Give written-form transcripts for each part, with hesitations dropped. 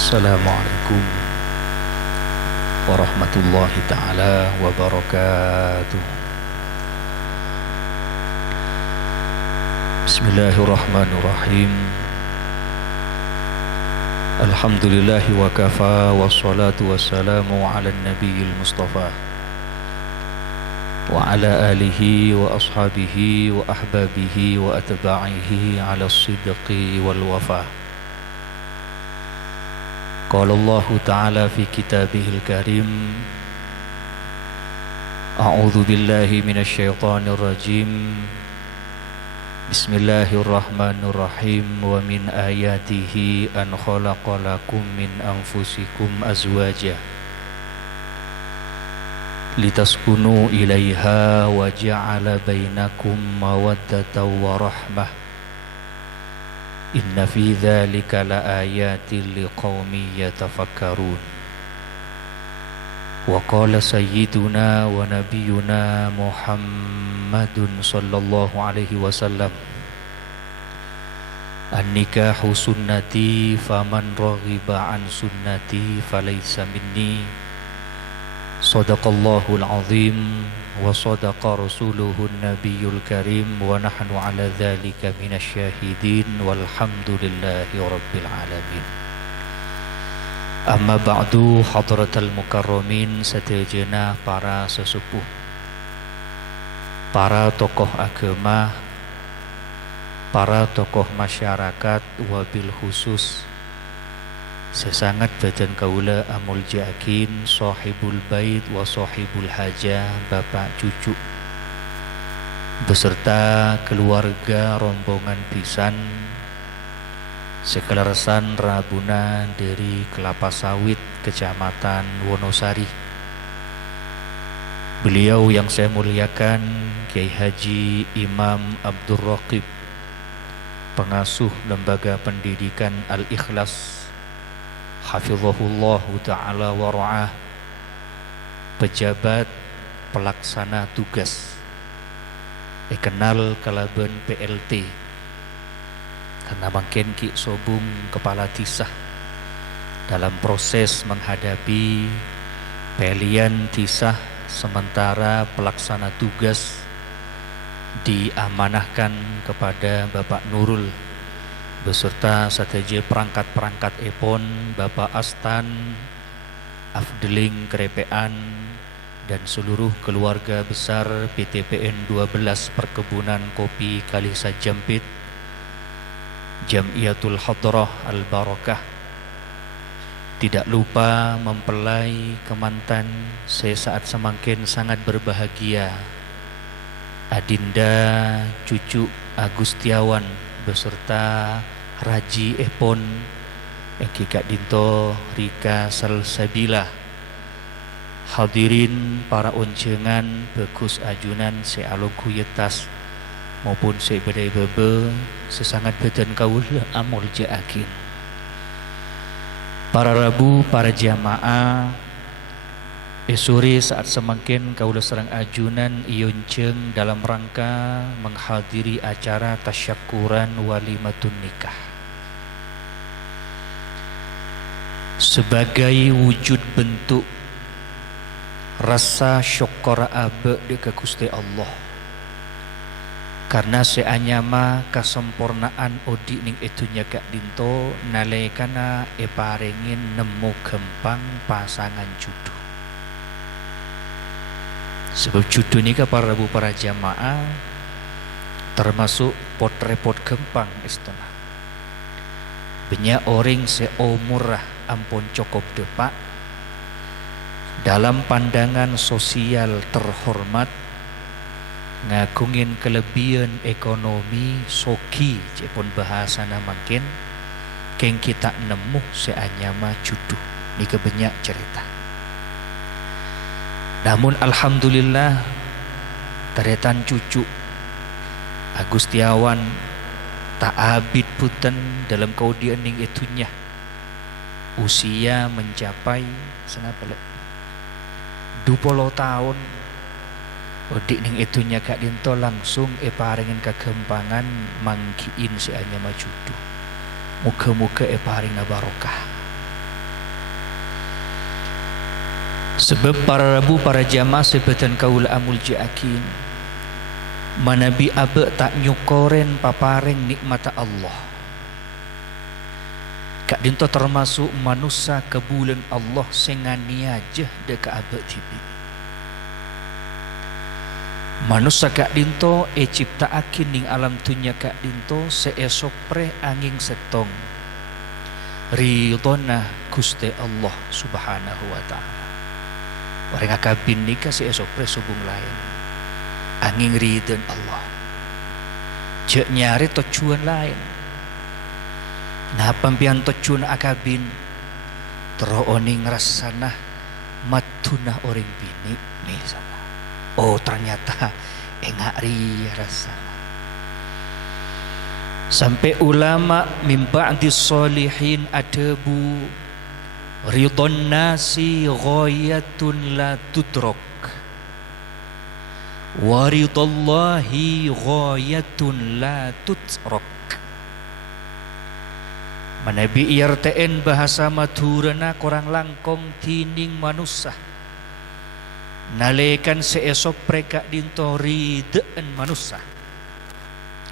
Assalamualaikum warahmatullahi ta'ala wabarakatuh. Bismillahirrahmanirrahim. Alhamdulillahi wa kafa, wassalatu wassalamu ala nabiyil mustafa wa ala alihi wa ashabihi wa ahbabihi wa atba'ihi ala sidqi wal wafa. Qala Allah Ta'ala fi kitabihil karim, A'udzu billahi minasy syaithanir rajim. Bismillahirrahmanirrahim. Wa min ayatihi an khalaqalakum min anfusikum azwaja litaskunu ilaiha wa ja'ala bainakum mawaddatan wa rahmah. Inna fi dzalika laayatin liqaumin yatafakkarun. Wa qala sayyiduna wa nabiyyuna Muhammadun sallallahu alaihi wasallam, an-nikahu sunnati faman raghiba an sunnati falaysa minni. Sadaqallahul azim wa sadaqa rasuluhun nabiyul karim wa nahnu ala dzalika minasyahidin walhamdulillahi rabbil alamin. Amma ba'du, hadratal mukarramin, sedherejana para sesepuh, para tokoh agama, para tokoh masyarakat, wabil khusus sesangat badan kaula amul jakin, sahibul bait wa sahibul hajah, bapak cucu beserta keluarga rombongan pisan sekeleresan Rabunan dari Kelapa Sawit, Kecamatan Wonosari. Beliau yang saya muliakan, Kiai Haji Imam Abdul Raqib, pengasuh Lembaga Pendidikan Al-Ikhlas, hafizahullah ta'ala wa ra'ah, pejabat pelaksana tugas kenal kalaban PLT, karena makin Ki Sobung kepala tisah dalam proses menghadapi pelian tisah sementara pelaksana tugas diamanahkan kepada Bapak Nurul beserta sateja perangkat-perangkat epon, Bapak Astan, Afdeling Kerepean, dan seluruh keluarga besar PTPN 12 Perkebunan Kopi Kalisa Jampit, Jamiatul Hadrah Al-Barakah. Tidak lupa mempelai kemantan saya saat semakin sangat berbahagia, Adinda cucu Agustiawan beserta Raji Epon, Eki Kak Dinto, Rika Salsabila. Hadirin para oncengan, bekus ajunan sealung kuyetas maupun sebedai bebe sesangat badan kaula amul jaakin. Para rabu, para jamaah, sore saat semakin kaula serang ajunan ionceng dalam rangka menghadiri acara tasyakuran walimatun nikah sebagai wujud bentuk rasa syukur abe dekat Gusti Allah karena seanyama kesempurnaan odi ning itunya Kak Dinto nalekana eparengin nemu gempang pasangan jodoh. Sebab jodoh ni para rabu para jamaah termasuk pot-repot gempang istana. Banyak orang seumur ampun cukup depak dalam pandangan sosial terhormat ngagungin kelebihan ekonomi soki cepon bahasa makin keng kita nemu seanyama jodoh ni kebanyak cerita. Namun alhamdulillah taretan cucu Agustiawan tak abid puten dalam kaudian ning itunya usia mencapai senapa 20 tahun. Odik ning itunya Kak Dinto langsung paringin kekembangan mangkiin si anyama jodoh. Muka-muka paring na barokah. Sebab para rabu para jamaah sebetan kaul amul jiakin manabi abe tak nyukoren papareng nikmat Allah. Kak dinto termasuk manusia kebulan Allah sengania je deka abe tibi. Manusia kak dinto cipta akin ning alam dunia kak dinto seesok pre angin setong. Ridona Gusti Allah Subhanahu wa taala. Orang akabin nikah seesok pre subung lain. Angin ridon Allah. Cek nyari tujuan lain. Nah pampian tujuan akabin terooning rasana matuna orang bini nih sana. Oh ternyata enggak ri rasana. Sampai ulama min ba'di sholihin adabu ridon nasi ghayatun la tudrok waridallahi ghayatun la tutrok. Manabi IRTN bahasa madurana korang langkong tining manusia nalekan seesok preka dinto rideen manusia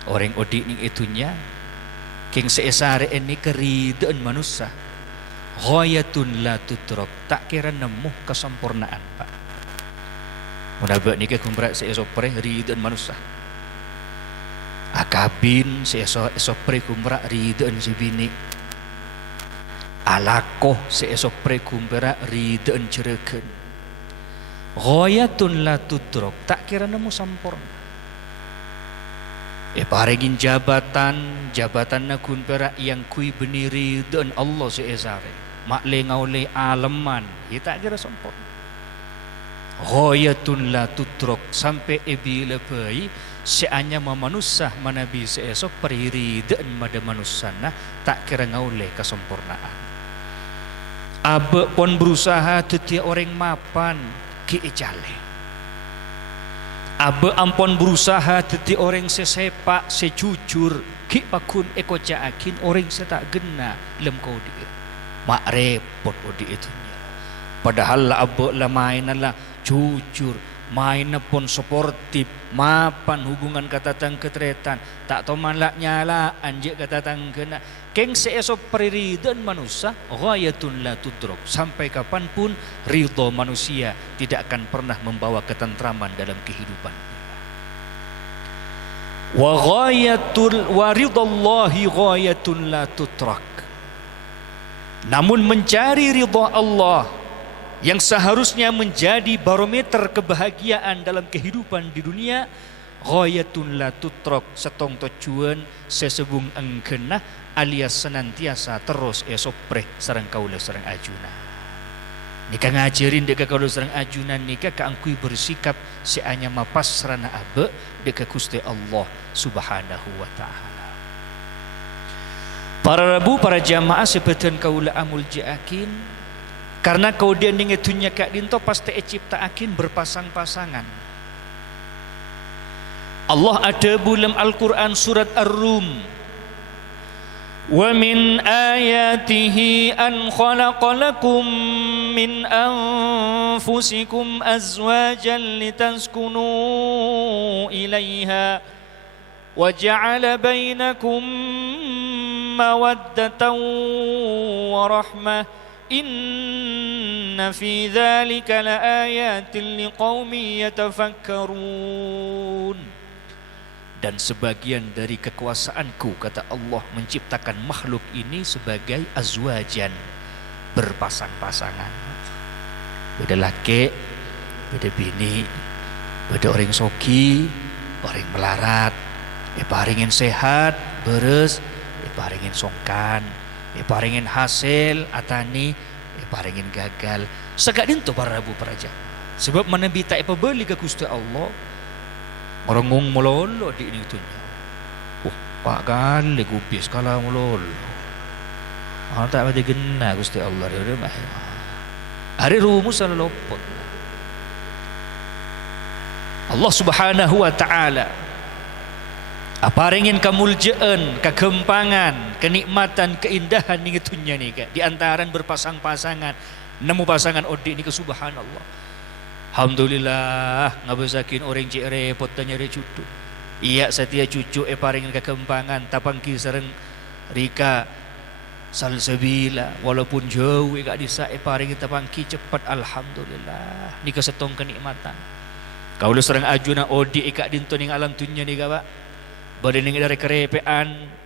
orang odik ning itunya king seesare ini kerideen manusia ghayatun la tutrok tak kira nemu kesempurnaan pak. Munabak nikah kumberat seesok pre rideen manusia akabin seesok pre kumberat rideen si bini alakoh seesok pre kumberat rideen cereken ghayatun la tutrok tak kira nemu sempurna. Paregin jabatan na kumberat yang kui beniri dan Allah seesare mak lengaule aleman ia tak kira sempurna. Ghayatun la tutrok sampai bila pai seanya manusia manabi seesok periri dan mada manusia nah tak kira ngaule kesempurnaan. Abe pon berusaha tetia orang mapan ki ejale. Abe ampon berusaha tetia orang sesepak sejujur ki pakun eko jaakin orang setak gena lem kau di. Mak repot odi itunya. Padahal lah abe lah mainan lah jujur, main pun sportif, mapan hubungan kata tang ketretan, tak toman lah nyala anjek kata tang kena. Keng seesok periridon manusia ghayatun la tudrok sampai kapanpun ridho manusia tidak akan pernah membawa ketentraman dalam kehidupan. Wa ridallahi ghayatun la tutrak. Namun mencari ridho Allah yang seharusnya menjadi barometer kebahagiaan dalam kehidupan di dunia ghayatun la tutrak setong tujuan sesebung engkenah alias senantiasa terus esok preh sareng kaula sareng ajuna. Nika ngajarin deka kaula sareng ajunan nika kaangkui bersikap seanya mapas sarana abe deka Gusti Allah Subhanahu wa taala. Para rabu para jamaah sebetan kaula amul jiakin karena kau dia ning etunya kak dinto pasti ciptaakin berpasang-pasangan. Allah ada dalam Al-Quran surat Ar-Rum. وَمِنْ آيَاتِهِ أَنْ خَلَقَ لَكُمْ مِنْ أَنْفُسِكُمْ أَزْوَاجًا لِتَسْكُنُوا إِلَيْهَا وَجَعَلَ بَيْنَكُمْ مَوَدَّةً وَرَحْمَةً إِنَّ فِي ذَلِكَ لَآيَاتٍ لِقَوْمٍ يَتَفَكَّرُونَ. Dan sebagian dari kekuasaanku kata Allah menciptakan makhluk ini sebagai azwajan berpasang-pasangan. Beda laki, beda bini, beda orang soki, orang melarat, paringin sehat, beres, paringin songkan, paringin hasil, atani, paringin gagal. Segak dinto para rabu peraja. Sebab menebi tak beli ke Gusti Allah. Orang mololo di ini tunya. Pak kali gupis kalau mololo. Tak ada gena Gusti Allah dia mah. Hari rumus lopot. Allah Subhanahu wa taala aparingin kamuljaan, kekempangan, kenikmatan, keindahan ning itunya ni di antaran berpasang-pasangan Nemu pasangan odik ni ke subhanallah. Alhamdulillah ngabesakin orang cik repot tanya dia cucu. Iya setia cucu paring kekembangan tapangki sereng rika salsabila walaupun jauh gak disa paring tapangki cepat alhamdulillah. Ni kesetong kenikmatan. Kau lu serang ajuna odik ikak dintoning alam dunia ni gak, badening dari kerepean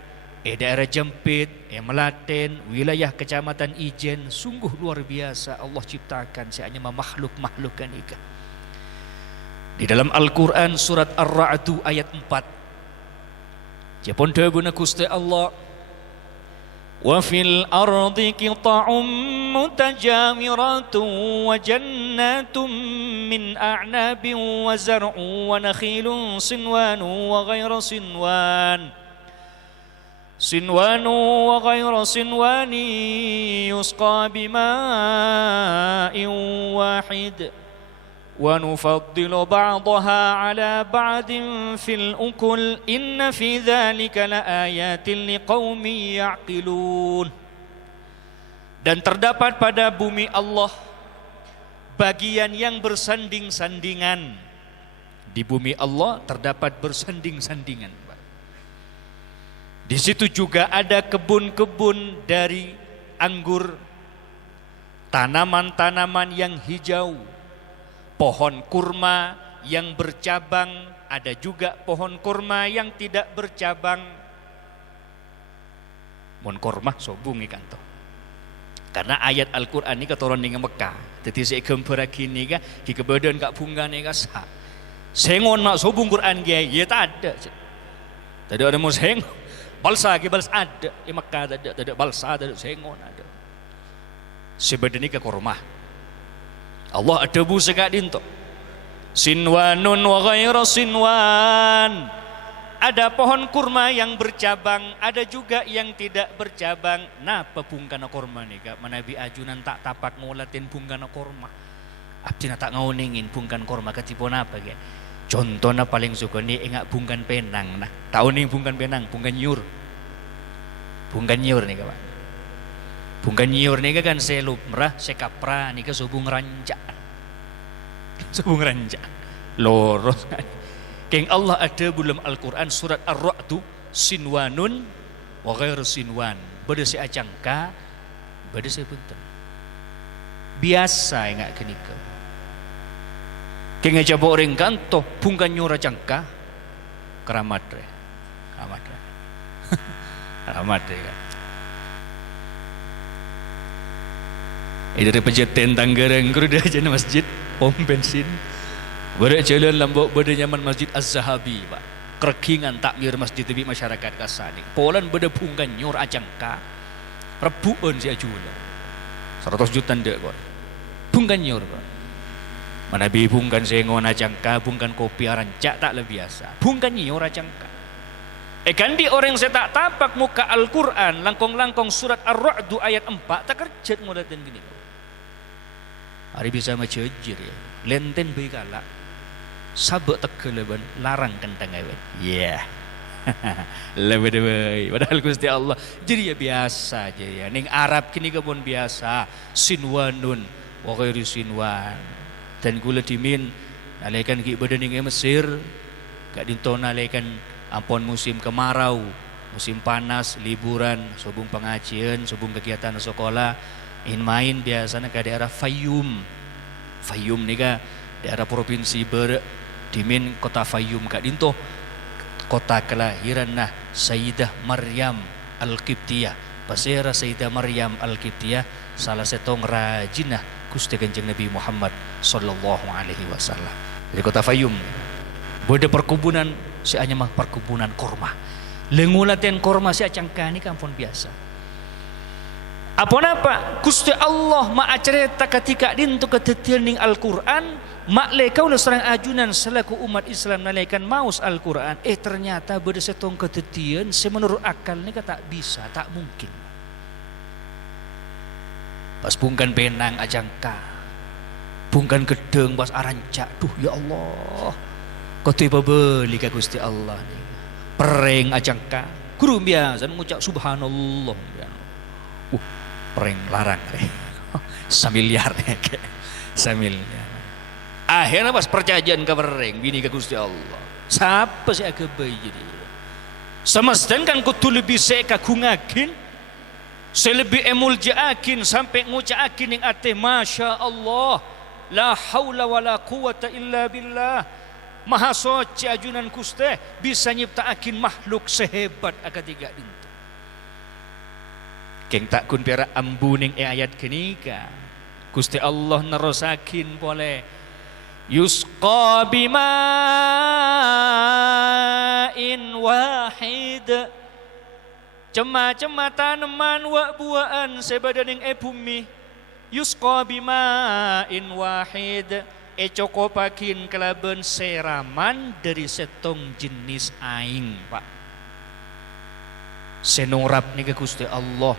daerah Jempit, Melaten, wilayah kecamatan Ijen, sungguh luar biasa Allah ciptakan seanya makhluk-makhluk kan ika. Di dalam Al-Quran surat Ar-Ra'd ayat 4. Japon tabuna Gusti Allah. Wa fil ardi qita'un mutajawiratun wa jannatun min a'nabin wa zar'un wa nakhilun sinwanun wa ghayra sinwan. صنوان وغير صنوان يسقى بماء واحد ونفضل بعضها على بعض في الأكل إن في ذلك لآيات لقوم يعقلون. Dan terdapat pada bumi Allah bagian yang bersanding-sandingan. Di bumi Allah terdapat bersanding-sandingan. Di situ juga ada kebun-kebun dari anggur, tanaman-tanaman yang hijau, pohon kurma yang bercabang, ada juga pohon kurma yang tidak bercabang. Mohon kurma sobung ikan to. Karena ayat Al-Quran ini keturun di Mekah. Jadi saya kembara kini kan, di kebadan kak punggan ni kasa. Sengon mak sobung Quran dia, ya tak ada. Tadi ada mau sengon. Balsa ke balsa ada, Mekah ada balsa ada, sengon ada. Sebenarnya ke kurma. Allah ada bu sekak dinto. Sinwanun wa ghayra sinwan. Ada pohon kurma yang bercabang, ada juga yang tidak bercabang. Napa pungkana kurma ni kak? Manabi ajunan tak tapak ngulatin pungkana kurma. Abdina tak ngauningin pungkan kurma ketipon apa ke? Contohnya paling suka ni ingat bungkan penang nah. Tahu nih bungkan penang, bungkan nyur. Bungkan nyur nih kawan. Bungkan nyur nih kan selup merah, sekapra nih ke subung ranca. Subung ranca. Loros. Keng Allah ada dalam Al-Quran surat Ar-Ra'd sinwanun wa ghairu sinwan. Beda si acangka, beda si punten. Biasa ingat kenika. Keng aja orang kanto bungkan nyura cangka keramat re. Keramat re kan. Dari pejaten Tanggerang kudu aja masjid pom bensin. Berak jalan lambok beda nyaman Masjid Az-Zahabi pak. Kerkingan takmir masjid tebi masyarakat kasani. Polan beda bungkan nyur acangka. Rebuan si ajula. 100 juta ndak kok. Bungkan nyur pak. Mana bungkan sengon acangka, bungkan kopi arancak tak lebih biasa. Bungkan nyiur acangka. Kan di orang saya tak tapak muka Al-Quran, langkong-langkong surat Ar-Ra'd ayat 4, tak kerjat ngulatin gini. Hari bisa macejir ya. Lenten begala. Sabuk tegeleban, larang kentang awet. Yeah. Lebih. Padahal Gusti Allah. Jadi ya biasa aja ya. Ning Arab kini kebun biasa. Sinwanun, wa ghairu sinwan. Dan gula dimin nalaikan ki badan ing Mesir gak dinto nalaikan ampun musim kemarau, musim panas, liburan, sobung pengajian, sobung kegiatan sekolah, main biasanya ke daerah Fayum. Fayum ni ka daerah provinsi dimin kota Fayum gak dinto kota kelahiran nah Sayyidah Maryam Al-Qibtiyah. Pasera Sayyidah Maryam Al-Qibtiyah salah satu rajinah Gusti Kanjeng Nabi Muhammad sallallahu alaihi wasallam. Di kota Fayum. Bode perkebunan si hanya mah perkebunan korma. Lengulaten korma si acangka ni kampun biasa. Apa napa? Gusti Allah ma acarita ketika dintu ketetian ning Al-Qur'an mak lekau serang ajunan selaku umat Islam nalaikan maus Al-Qur'an. Ternyata bode setong ketetian semenurut akal ni tak bisa, tak mungkin. Pas bungkan penang ajangka, bungkan gedeng pas arancak, duh ya Allah, kau tiba beli ke Gusti Allah ni, pereng ajangka, guru biasa mengucap subhanallah, pereng larang, Samiliar ya kayak samiliar. Akhirnya pas perjanjian kabareng bini ke Gusti Allah. Siapa sih agak bayi jadi? Semestinya kan kudu lebih sekagungagin, selebih emuljakin sampai ngucakin yang ate masya Allah, la haula wala quwata illa billah. Maha suci ajunan Gusti bisa nyiptaakin makhluk sehebat akatiga dintu. Keng tak kun piara ambuning ayat kenika. Gusti Allah nerusakin boleh yusqa bima'in wahid. Cema-cema tanaman wa buaan sebadaning bumi. Yusqa bima'in wahid. Cokopakin kelaban seraman dari setong jenis aing, Pak. Senurap nih ke Gusti Allah.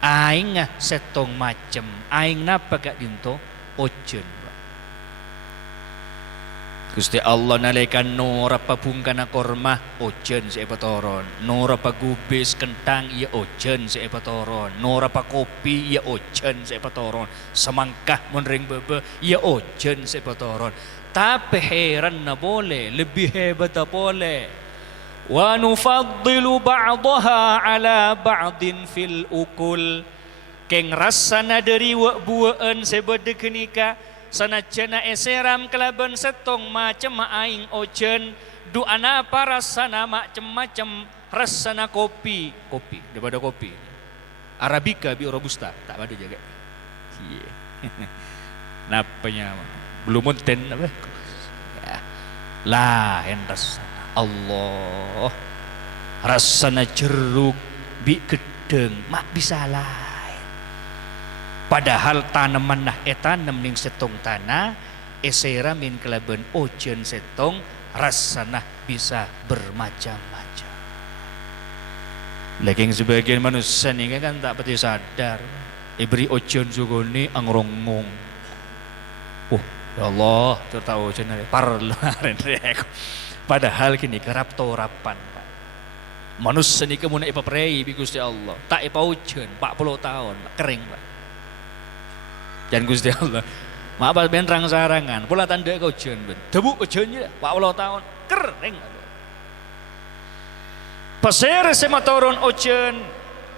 Aing setong macem. Aing napa gak dinto? Ojen. Gusti Allah nalekan nora pabungkana korma ojen seepatoron, nora pagubis kentang iya ojen seepatoron, nora pakopi iya ojen seepatoron, semangkah monring bebe iya ojen seepatoron. Tapi heran na boleh, lebih hebat na boleh. Wa nufaddilu ba'daha ala ba'din fil ukul. Keng rasa na dari wa buaan sebede kenika. Sanacana eseram kelaban setong macam aing ojen duana para sana macam-macam rasana kopi daripada kopi Arabica bi robusta tak ada jaga napanya belum monten apa ya. Lah yang rasana Allah rasana jeruk bi gedeng mak bisa lah. Padahal tanaman nah tanam ning setong tanah esera min kelaban ojen setong rasana bisa bermacam-macam. Lagi sebagian manusia ni kan tak pati sadar ibri ojen sugoni angrongong. Oh ya Allah tertahu ojen parlaren rek. Padahal kini kerap torapan. Manusia ni kemudian ipaprei bi Gusti Allah tak ipa ojen 40 tahun kering Pak. Dan Gusti Allah maaf benrang sarangan pula tanda kau jen ben debu ojennya 40 tahun kering. Pasir sematoron ojen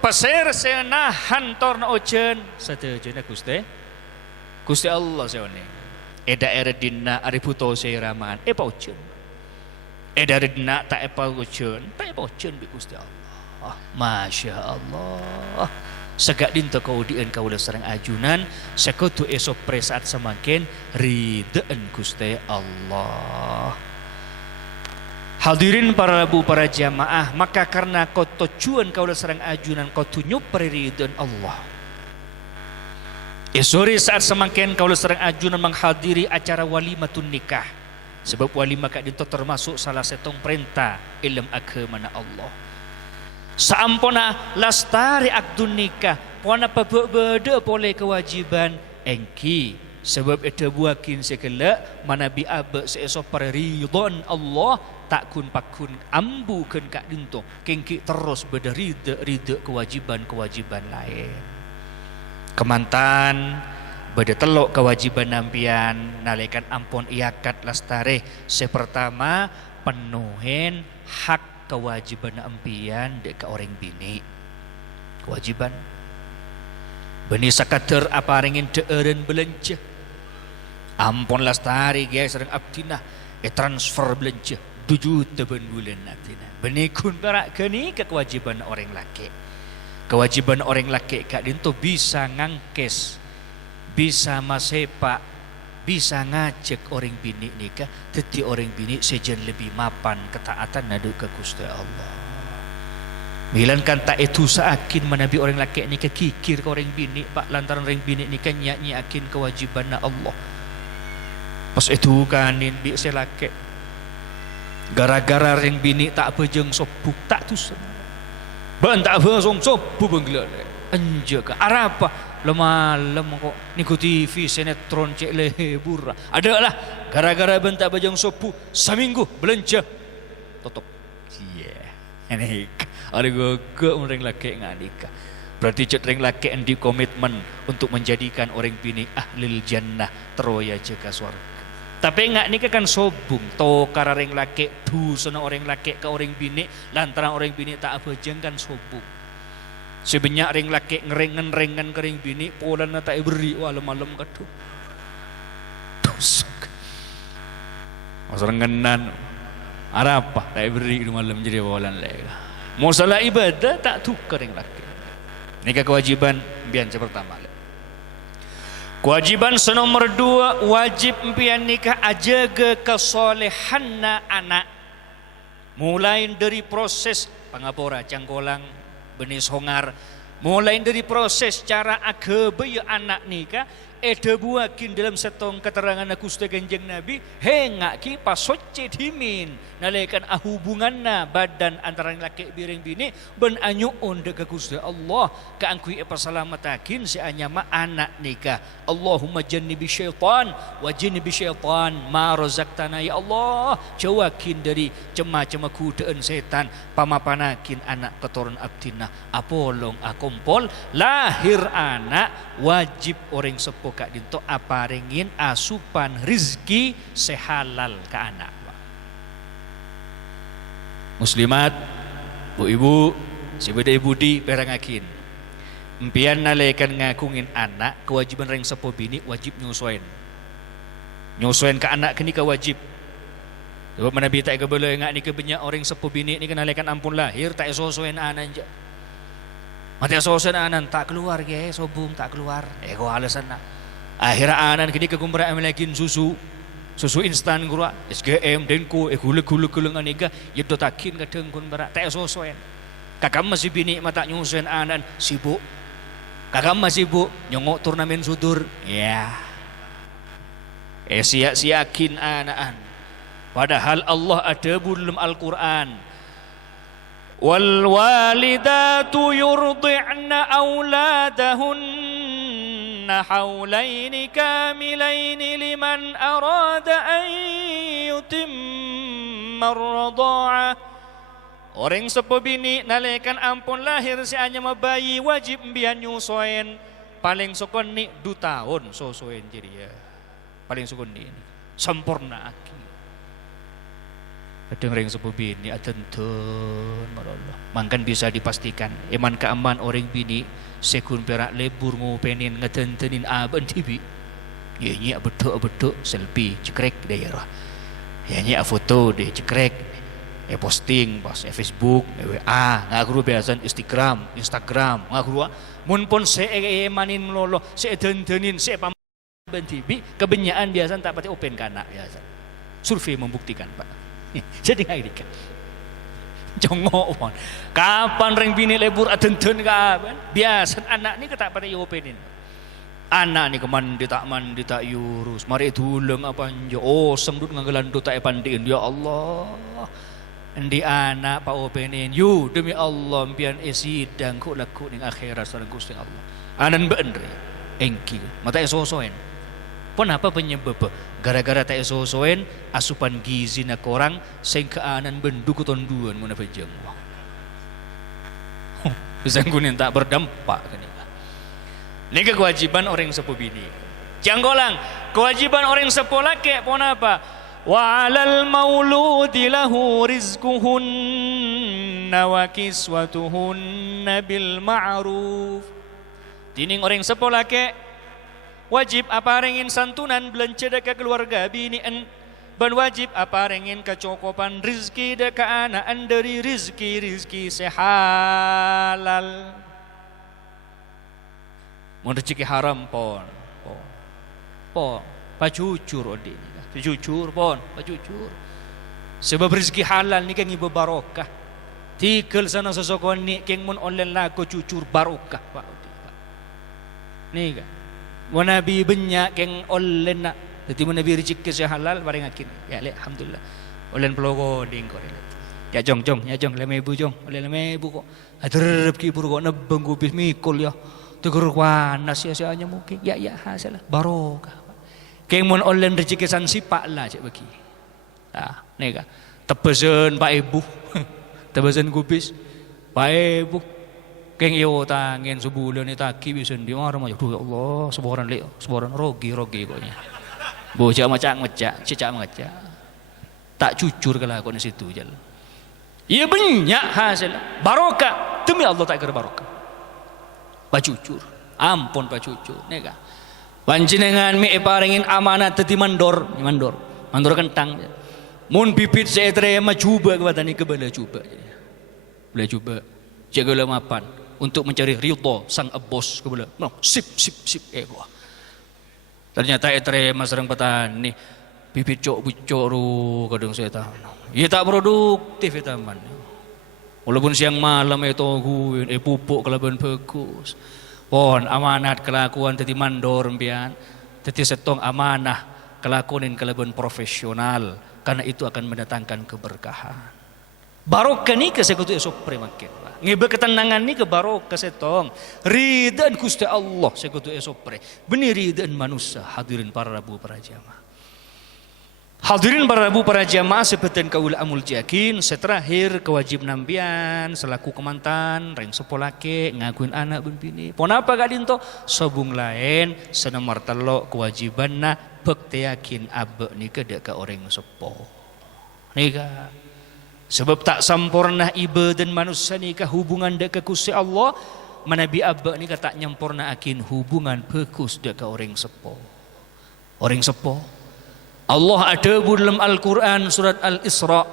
pasir senahan torna ojen satejana Gusti Allah seone eda eredina ariputo seraman epa ojen eda eredina tak epa ojen tak epa ojen bi Gusti Allah. Masya Allah. Segak dinto kaudian kaulah serang ajunan sekutu esok presaat semakin ridaan Gusti Allah. Hadirin para ibu para jamaah, maka karena kau tujuan kaulah serang ajunan kau tunyup ridaan Allah. Sore saat semakin kaulah serang ajunan menghadiri acara walimatun nikah. Sebab walimah kak dinto termasuk salah setong perintah ilmu agama Allah. Saampona lastari akdun nikah pona pabeda boleh kewajiban engki sebab itu buakin segala manabi abe seesok para ridon Allah tak kun pakun ambu ken kak dinto kengki terus beda rida kewajiban lain kemantan beda telok kewajiban nampian nalekan ampun iakat lastari sepertama penuhin hak kewajiban empian dek orang bini kewajiban beni sakater apa ringin deeren belanja ampun lastari guys serang abdina transfer belanja 7 teben bulan abdina beni kun perak keni ke kewajiban orang laki kak dinto bisa ngangkes bisa masepak bisa ngajak orang bini nikah teti orang bini sejen lebih mapan ketaatan nadu ke Gusti Allah. Milan kan tak itu seakin manabi orang laki nikah kikir ke orang bini pak lantaran orang bini nikah nyakin kewajiban Allah. Pas itu kanin bi selake gara-gara orang bini tak bejeng sobuk tak tuh ban tak bejeng sobuk benggelar anjaka arapa lemalam kok niku TV sinetron cek lebur ada lah gara-gara bentak bajang sopu seminggu belanja tutup iya ini ada gue mending laki nganika Berarti cek ring laki endi komitmen untuk menjadikan orang bini ahlil jannah teroya jaga surga. Tapi enggak nikah kan sobung to kara ring laki du sana orang laki ke orang bini lantaran orang bini tak abajeng kan sobung. Sebanyak ring laki ngerengen ke ring bini polan tak beri malam-malam kadu. Tusuk. Masarengenan ada apa tak beri malam jadi polan lega. Mau salah ibadah tak tukar ring laki. Nikah kewajiban bian pertama. Kewajiban senomor 2 wajib pian nikah ajaga kesolehanna anak. Mulai dari proses pangapora cangkolang benih songar, mulai dari proses cara agabaya anak nikah. Ada buakin dalam setong keterangan Gusti Kanjeng Nabi hengak ki pasoce dimin nalekan hubunganna badan antara laki biring bini ben anyuun deka Gusti Allah kaangkui pasalamatakin si anyama anak nikah. Allahumma jannibi syaitan wa jannibi syaitan ma razaqtana ya Allah, jauhakin dari cema-cema kudaan setan pamapanakin anak keturun abdina apolong akompol lahir anak wajib orang sepuh kak dinto apa ringin asupan rizki sehalal ke anak. Muslimat, bu ibu, si beda ibu di perangakin. Empian nalekan ngakungin anak kewajiban ring sepo bini wajib nyusuin. Nyusuin ke anak kini ke wajib. Sebab mana bita ke boleh ngak ni ke banyak orang sepo bini ni kenalekan ampun lahir tak sosuin anak je. Mati sosuin anak tak keluar ke sobung tak keluar. Kau alasan nak. Akhirnya anak kini kegumbra amelakin susu instan gura SGM denku gulung anika yaitu takin kadang gumbra tak sosoen kakam masih bini mata nyusuin anan sibuk kakam masih sibuk nyongok turnamen sudur ya siakin anaan padahal Allah ada dalam Al-Quran wal walidatu yurdi'na auladahunna haulaini kamilaini liman arada an yutimma ar-radha'ah. Orang sepebini nalekan ampun lahir si anya bayi wajib mbian nyusoen paling sokon ni 2 tahun sosoen jadi ya paling sokon ni sempurna aki. Kadang ring sepuh bini atentun marallah. Mangkan bisa dipastikan iman keaman orang bini sekun perak lebur ngupenin ngetentenin aban tibi. Ya nyi betul selfie cekrek daerah. Ya nyi foto deh cekrek. Posting pas Facebook, WA, ngakru biasa Instagram, ngakru mun pun manin melolo, tentenin pam ban tibi kebenyaan biasa tak pati open kana biasa. Survei membuktikan Pak. Jadi nggak dikit, jongok pon. Kapan ring bini lebur atenten kapan? Biasa anak ni ketak pada openin. Anak ni mandi tak yurus. Mari tulung apa njo. Oh semdut nganggelan tak pandiin ya Allah. Endi anak pa openin. Yu demi Allah pian sidang ku laku ning akhirat sareng Gusti Allah. Anan bener. Engki. Mata sosoen. Pon apa penyebab? Gara-gara tak sosoen asupan gizi na korang sing keanan bendu ketonduan mana pejeng. Bisa kunin tak berdampak kan. Ini kewajiban orang sepuh bini. Janggolang kewajiban orang sepuh laki pon apa? Wa 'alal mauludi lahu rizquhunna wa kiswatuhunna bil ma'ruf. Tining orang sepuh laki wajib apa ringin santunan belanja deka keluarga binian ban wajib apa ringin kecukupan rizki deka anaan dari rizki sehalal. Mau rezeki haram pon pacujur odi jujur pon pacujur sebab rezeki halal ni kan ibu barokah tikel sana sosokon ni keng mun online laku cucur barokah pak ni kan Nabi banyak yang olen nak, jadi Nabi rezeki sehalal bareng akin. Ya alhamdulillah. Olen pelogo dingko. Ya jong, leme ibu jong, leme ibu kok. Aderep ki buru kok nebeng gubis mikul ya. Tegur panas ya anya mungkin. Ya hasil barokah. Keng mon olen rezeki san sipak lah cek bagi. Ah, nega. Tebezen Pak Ibu. Tebezen gubis. Pak Ibu. Keng iyo tangin sebulan ni taki bisa di marah mah. Aduh ya Allah, seboran rogi koknya. Bocah macam cicak macam. Tak jujur kalau aku di situ jalan. Iya banyak hasil barokah demi Allah tak kira barokah. Bajujur, ampun bajujur, nega. Panjenengan mi paringin amanat teti mandor kentang. Mun bibit saya terima coba kepada ni kebala coba. Boleh coba jaga mapan untuk mencari ridho sang bos kebala. No, sip gua. Ternyata terima serang petani bibit cok ru kadang saya tahu. Ya tak produktif ya teman. Walaupun siang malam itu guin, pupuk kelaban bagus. Pon amanat kelakuan tadi mandor pian, tadi setong amanah kelakuan kelaban profesional, karena itu akan mendatangkan keberkahan. Barokah ni kesekutu esok premakin. Ngebe ketenangan ni ke barokah setong. Ridaan Gusti Allah sekutu esok pre. Benih ridaan manusia hadirin para rabu para jamaah. Hadirin para rabu para jamaah seperti kaula amul jakin seterakhir kewajib nampian selaku kemantan reng sepolake ngakuin anak ben bini. Pon apa gak dinto sobung lain senomor telo kewajiban na bekte yakin abe nika dek ka orang sepo. Nika sebab tak sempurna ibadah manusia nika hubungan dek ke Gusti Allah manabi abe nika tak nyempurna akin hubungan bekus dek ka orang sepo. Orang sepo Allah ada dalam Al-Quran surat Al-Isra.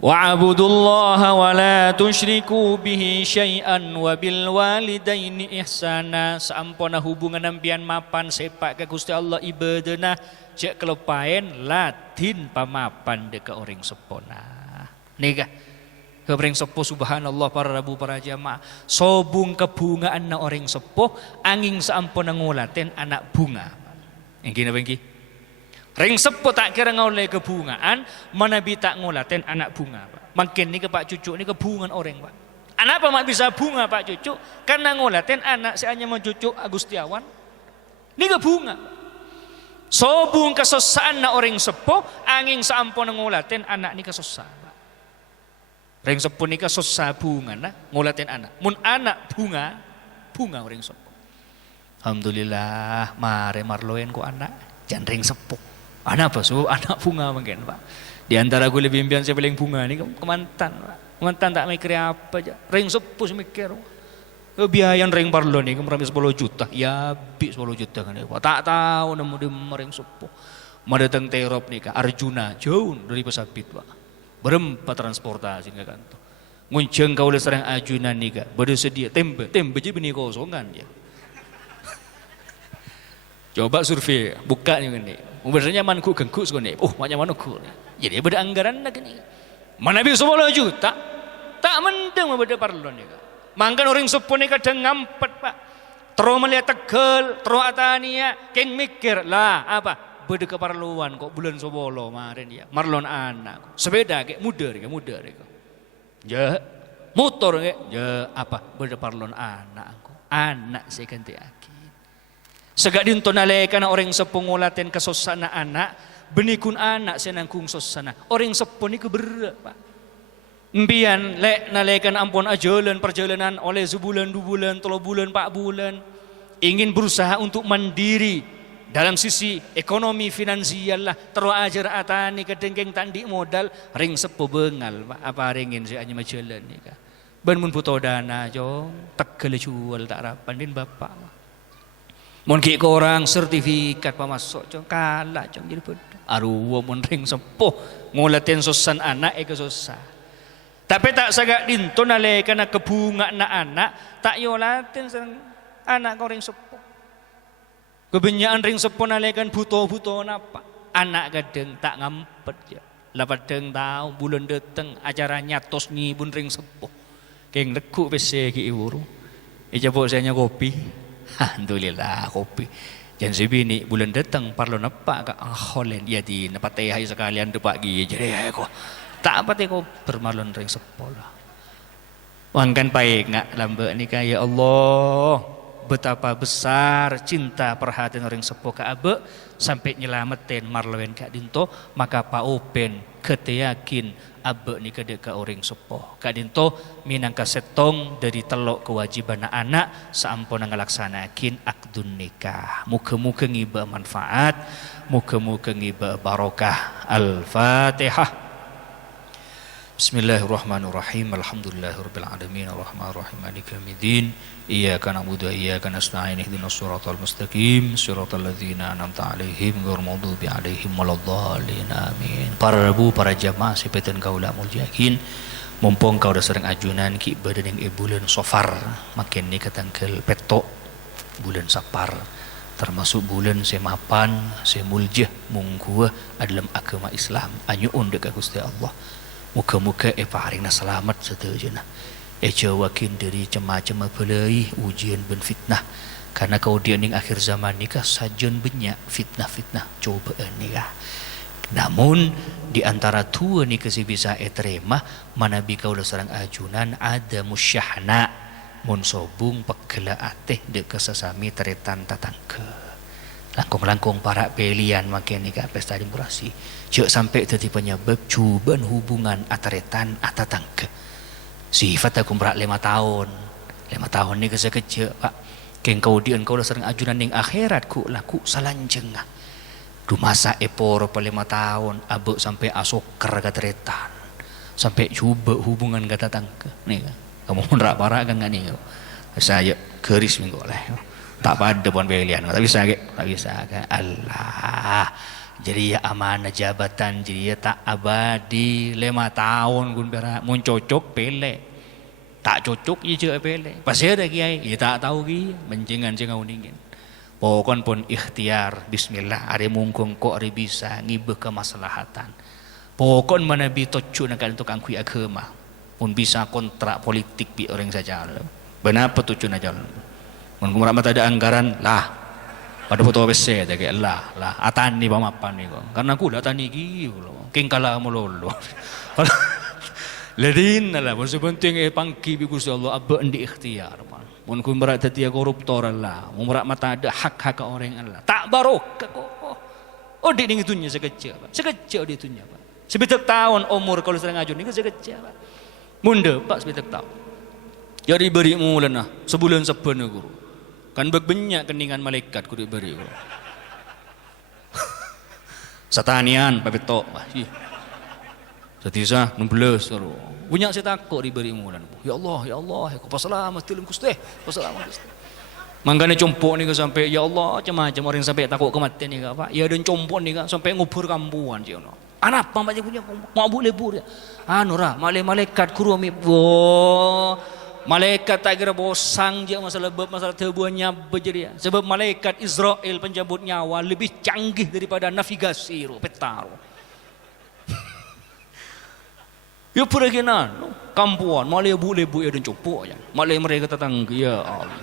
Wa'budullaha wa la tusyriku bihi syai'an wa bil walidaini ihsana. Saampona hubungan nampian mapan sepak ke Gusti Allah ibadana cek kelepain latin pamapan deka orang sepona. Nika kebreng sepuh subhanallah para rabu para jamaah sobung kebungaan na orang sepuh angin saampona ngulaten anak bunga. Yang gini bengki ring sepo tak kira ngoleh kebungaan, mana bi tak ngolaten anak bunga, Pak. Makin ni ke Pak Cucu ni kebungan orang, Pak. Anak apa mak bisa bunga Pak Cucu? Karena ngolaten anak saya hanya mau cucu Agustiawan. Ni kebunga. Sobung kesosaan na orang sepo, angin saampon ngolaten anak ni kesosa, Pak. Ring sepo ni kesosa bunga na ngolaten anak. Mun anak bunga orang sepo. Alhamdulillah, mare marloen ko anak, jangan ring sepo. Anak apa? So, anak bunga mungkin Pak. Di antara gue lebih impian saya paling bunga ini kemantan Pak. Kemantan tak mikir apa aja. Ring sepus mikir. Biayan ring parlo nih kemarin 10 juta. Ya habis 10 juta kan Pak. Tak tahu nemu di ring sepus. Madatang terop nih Kak Arjuna jauh dari Pesabit Pak. Berempat transportasi nggak kan tuh. Ngunceng kau oleh serang ajunan nih Kak. Bersedia tembe aja benih kosongan ya. Coba survei buka nih ini. Biasanya manku gengku sekali. Maknya manuku. Jadi beda anggaran lagi nih. Mana bisa 10 juta? Tak mending beda parlon nih. Mangkan orang sepuluh nih kadang ngampet Pak. Terus melihat Tegal, terus Atania, keng mikir lah apa? Beda keparluan kok bulan 10 kemarin ya. Marlon anak. Sepeda kayak muda deh. Ya motor kayak ya apa? Beda parlon anak. Anak saya ganti aki. Segak dintonalekan orang sepengolaten kesosana anak, benikun anak senangkung sosana. Orang sepon ni keberat Pak. Mbian lek nalekan ampun ajalan perjalanan oleh sebulan, 2 bulan, 3 bulan, 4 bulan. Ingin berusaha untuk mandiri dalam sisi ekonomi finansial lah. Terus ajar atani kedengkeng tandi modal, ring sepo bengal Pak. Apa ringin si hanya majalan ni Kak. Ben mun puto dana jong, Tegal jual tak rapan din bapak. Mun ki orang sertifikat pamasok cong kalah cong jadi bodoh. Aruwa mun ring sepuh ngulatin sosan anak susah. Tapi tak sagak dinto nale kana kebunga na anak tak yolatin serang anak kau ring sepuh. Kebanyakan ring sepuh nale kan buto napa anak gadeng tak ngampet ya. Lapadeng tahu bulan dateng acara nyatos ngibun ring sepuh. Keng lekuk pese ki iwuru. Ijabok saya kopi. Alhamdulillah kopi. Jangan sebini bulan datang parlo napa ka Holland ya di napatay hay sekalian depak gi jadi ko. Tak patay ko bermalon ring sepola. Wangkan baik ngak lambe ni ya Allah betapa besar cinta perhatian orang sepo ka abe sampai nyelamatin marloen ka dinto maka pa open keteyakin abek ni kedek ka orang sepoh kadinto minangka setong dari telok kewajiban anak saampun ngalaksanakin akdun nikah. Muka-muka ngiba manfaat, muka-muka ngiba barokah. Al-Fatihah. Bismillahirrahmanirrahim. Alhamdulillahirabbil alamin arrahmanir rahim maliki yaumiddin. Iyyaka na'budu wa iyyaka nasta'in ihdinas siratal mustaqim siratal ladzina an'amta 'alaihim ghairil maghdubi 'alaihim waladdallin. Amin. Para rabu, para jamaah sepetan kaula mulyakin, mumpung kau dah sering ajunan ki badan yang bulan Safar, makin ni katangkel petok bulan Safar, termasuk bulan semapan semuljah mungguah dalam agama Islam. Anyuun dekat Gusti Allah. Muka-muka parina selamat seterusnya. Jawakin dari macam-macam pelai ujian ben fitnah. Karena kau dia ning akhir zaman nikah sajen banyak fitnah-fitnah cobaan nikah. Namun di antara tua ni kasi bisa terima manabi kau sareng ajunan ada musyahna mun sobung pekela ateh de kesesami teretan tatangke. Langkung-langkung para pelian makin nikah pesta demokrasi. Cek sampai tadi penyebab cuban hubungan ataretan atatangke. Sifat aku berak 5 tahun. 5 tahun ni kesa kecil pak. Keng kau dian kau dah sering ajunan ning akhirat ku laku salanjeng. Du masa epor per 5 tahun abek sampai asoker kataretan. Sampai cuba hubungan katatangke. Ni kamu berak parak kan ni. Saya keris minggu lah. Tak pada pun pilihan, tak bisa ke? Tak bisa ke? Allah. Jadi ya amanah jabatan, jadi ya tak abadi 5 tahun gun berak. Mun cocok pele, tak cocok ya cek pele. Pasti ada kiai, ya tak tahu ki, menjengan jengau dingin. Pokon pun ikhtiar, Bismillah. Ada mungkung kok ada bisa ngibah kemaslahatan. Pokon mana bi tocu nak untuk angkui agama. Pun bisa kontrak politik bi orang saja. Benapa tocu nak jalan? Mungkin ramat ada anggaran lah pada foto WC tak lah atani pamapan ni kok karena aku dah tani gilo kengkala mololo ledin lah pun sepenting pangki bi Gusti Allah abba di ikhtiar mun kun berat tadi koruptor lah mun berat mata ada hak-hak orang Allah tak barokah kok oh di ning itunya sekecil dia itunya pak sebetek tahun umur kalau sering ngajun ni sekecil pak munde pak sebetek tahun jadi beri mulan nah sebulan sepenuh guru kan banyak keningan malaikat ku diberi. Satanian pabetok. Setisa 16 seru. Punya saya takut diberi mulan. Ya Allah, aku pasalamat tilum Gusti. Pasalamat Gusti. Manggane compok ni ke sampai ya Allah macam-macam orang sampai takut kematian ni ke Pak. Ya dan compok ni ke sampai ngubur kambuan je no. Anak apa punya mau boleh bur. Anu ra malaikat ku mi malaikat tak kira bosang je masalah tebuannya berjeria. Sebab malaikat Israel penjabut nyawa lebih canggih daripada navigasi peta. Ya pura kena kampuan malai lebu ya dan copok ya. Malai mereka tetangga ya Allah.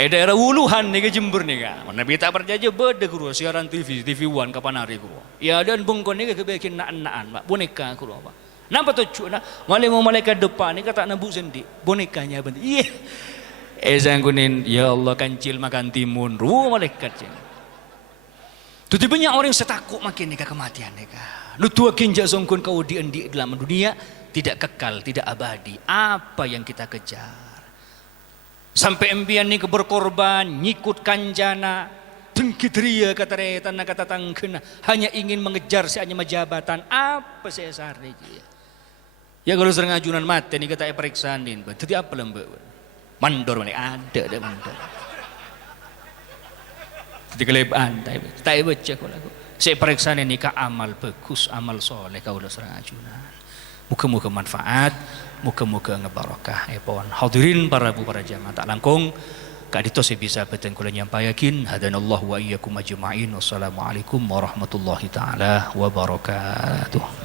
Daerah Wuluhan ni ke Jember ni kan. Nabi tak berjaya beda guru siaran TV One kapan hari guru. Ya dan bungkon ni kebiakin naan pak boneka guru apa. Nampak tu nak malaikat depan ni kata nabu sendi bonekanya bentuk. Iya. Zangkunin ya Allah kancil makan timun ru malaikat je. Tu banyak orang setakut makin ni kematian ni kan. Lu tua kinja songkun kau di dalam dunia tidak kekal, tidak abadi. Apa yang kita kejar? Sampai embian ni berkorban, nyikut kanjana, tengkit ria kata retan kata tangkena, hanya ingin mengejar hanya jabatan. Apa saya sari dia? Ya kalau sering ajunan mati ni kata periksanin, berarti apa lembek? Mandor mana ada mandor. Jadi kelebihan, tak baca kalau aku. Saya periksanin ni ke amal bagus, amal soleh kau dah sering ajunan. Muka-muka manfaat, muka-muka ngebarokah. Pon hadirin para jamaah tak langkung. Kak dito saya bisa petengkulan yang payakin. Hadanallahu wa iyyakum ajma'in. Wassalamualaikum warahmatullahi taala wabarakatuh.